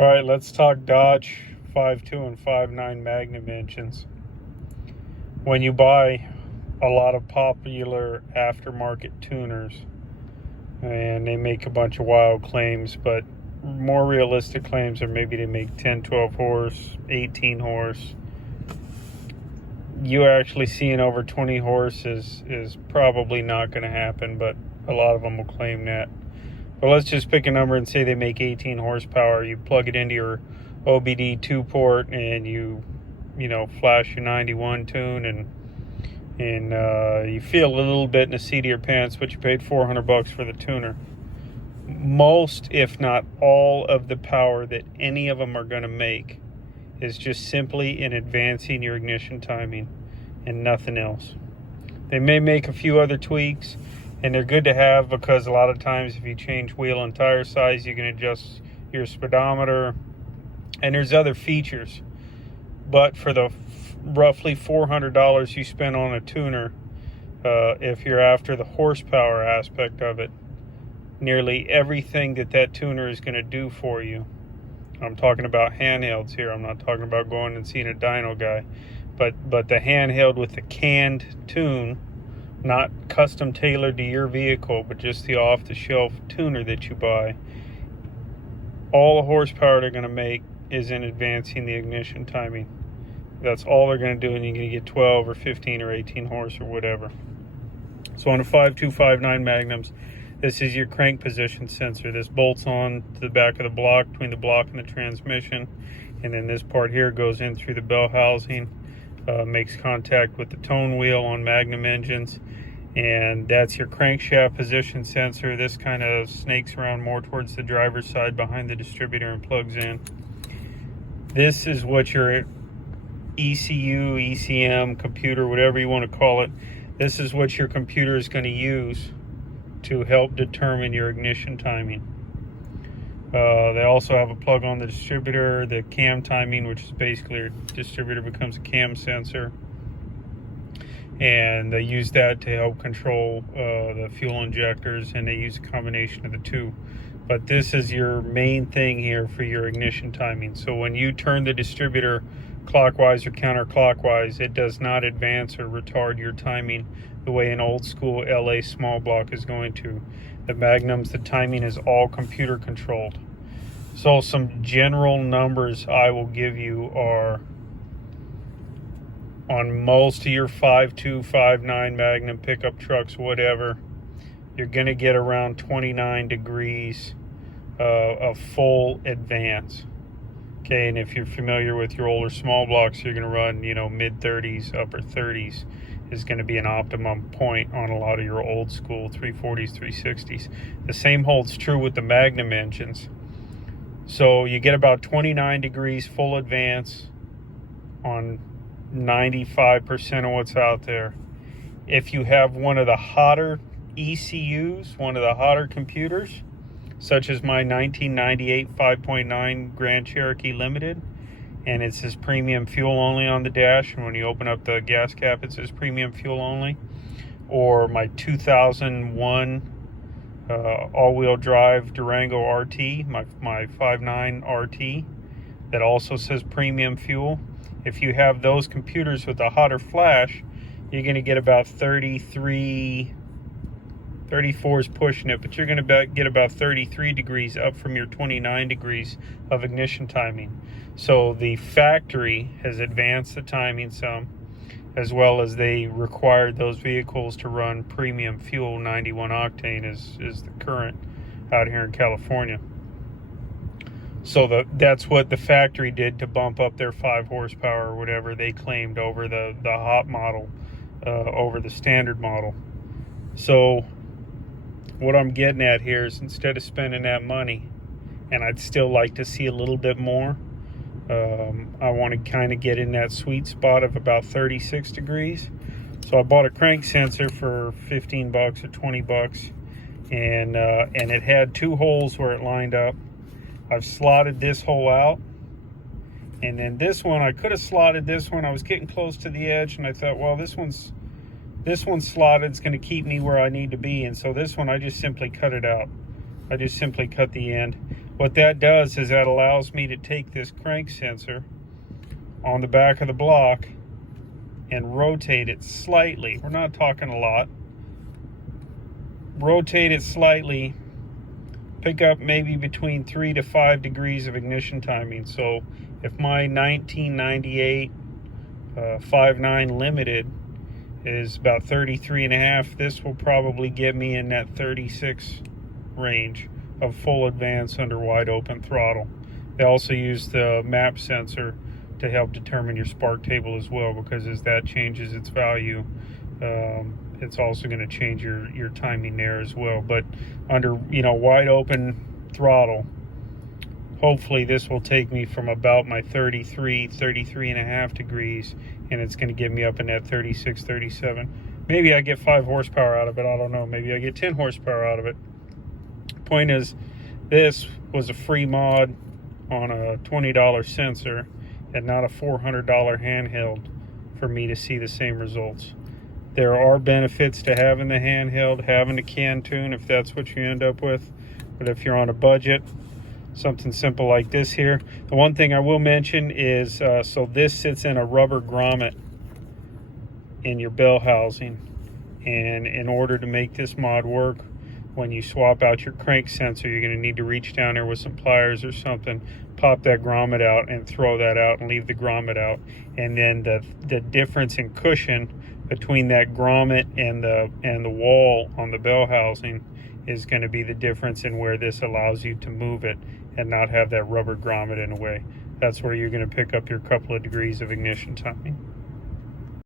All right, let's talk Dodge 5.2 and 5.9 Magnum engines. When you buy a lot of popular aftermarket tuners, and they make a bunch of wild claims, but more realistic claims are maybe they make 10, 12 horse, 18 horse. You actually seeing over 20 horse is probably not going to happen, but a lot of them will claim that. But let's just pick a number and say they make 18 horsepower. You plug it into your OBD 2-port and you flash your 91 tune and you feel a little bit in the seat of your pants, but you paid $400 for the tuner. Most, if not all, of the power that any of them are going to make is just simply in advancing your ignition timing and nothing else. They may make a few other tweaks, and they're good to have because a lot of times if you change wheel and tire size, you can adjust your speedometer, and there's other features. But for the roughly $400 you spend on a tuner, if you're after the horsepower aspect of it, nearly everything that tuner is going to do for you. I'm talking about handhelds here. I'm not talking about going and seeing a dyno guy, but the handheld with the canned tune, not custom tailored to your vehicle, but just the off-the-shelf tuner that you buy. All the horsepower they're going to make is in advancing the ignition timing. That's all they're going to do, and you're going to get 12 or 15 or 18 horse or whatever. So on the 5.2, 5.9 Magnums, this is your crank position sensor. This bolts on to the back of the block, between the block and the transmission, and then this part here goes in through the bell housing, makes contact with the tone wheel on Magnum engines, and that's your crankshaft position sensor. This kind of snakes around more towards the driver's side behind the distributor and plugs in. This is what your ECU, ECM, computer, whatever you want to call it, this is what your computer is going to use to help determine your ignition timing. They also have a plug on the distributor, the cam timing, which is basically your distributor becomes a cam sensor, and they use that to help control the fuel injectors, and they use a combination of the two. But this is your main thing here for your ignition timing. So when you turn the distributor clockwise or counterclockwise, it does not advance or retard your timing the way an old school LA small block is going to. The Magnums, the timing is all computer controlled. So some general numbers I will give you are, on most of your 5.2, 5.9 Magnum pickup trucks, whatever, you're going to get around 29 degrees of full advance. Okay, and if you're familiar with your older small blocks, you're going to run, mid 30s, upper 30s is going to be an optimum point on a lot of your old school 340s, 360s. The same holds true with the Magnum engines. So you get about 29 degrees full advance on 95% of what's out there. If you have one of the hotter ECUs, one of the hotter computers, such as my 1998 5.9 Grand Cherokee Limited, and it says premium fuel only on the dash, and when you open up the gas cap it says premium fuel only, or my 2001 all-wheel drive Durango RT, my 5.9 RT, that also says premium fuel. If you have those computers with a hotter flash, you're going to get about 34 is pushing it, but you're going to get about 33 degrees up from your 29 degrees of ignition timing. So the factory has advanced the timing some, as well as they required those vehicles to run premium fuel. 91 octane is the current out here in California. So that's what the factory did to bump up their 5 horsepower or whatever they claimed over the hot model, over the standard model. So what I'm getting at here is, instead of spending that money, and I'd still like to see a little bit more, I want to kind of get in that sweet spot of about 36 degrees. So I bought a crank sensor for $15 or $20, and it had 2 holes where it lined up. I've slotted this hole out, and then this one, I could have slotted this one. I was getting close to the edge, and I thought, well, this one's slotted. It's going to keep me where I need to be, and so this one I just simply cut it out. I just simply cut the end. What that does is that allows me to take this crank sensor on the back of the block and rotate it slightly. We're not talking a lot. Rotate it slightly, pick up maybe between 3 to 5 degrees of ignition timing. So if my 1998 5.9 limited is about 33.5, this will probably get me in that 36 range of full advance under wide open throttle. They also use the map sensor to help determine your spark table as well, because as that changes its value, it's also going to change your timing there as well. But under wide open throttle, hopefully this will take me from about my 33.5 degrees, and it's going to get me up in that 36, 37. Maybe I get 5 horsepower out of it. I don't know. Maybe I get 10 horsepower out of it. Point is, this was a free mod on a $20 sensor and not a $400 handheld for me to see the same results. There are benefits to having the handheld, having the can tune if that's what you end up with. But if you're on a budget, something simple like this here. The one thing I will mention is, so this sits in a rubber grommet in your bell housing. And in order to make this mod work, when you swap out your crank sensor, you're going to need to reach down there with some pliers or something, pop that grommet out and throw that out and leave the grommet out. And then the difference in cushion between that grommet and the wall on the bell housing is going to be the difference in where this allows you to move it and not have that rubber grommet in the way. That's where you're going to pick up your couple of degrees of ignition timing.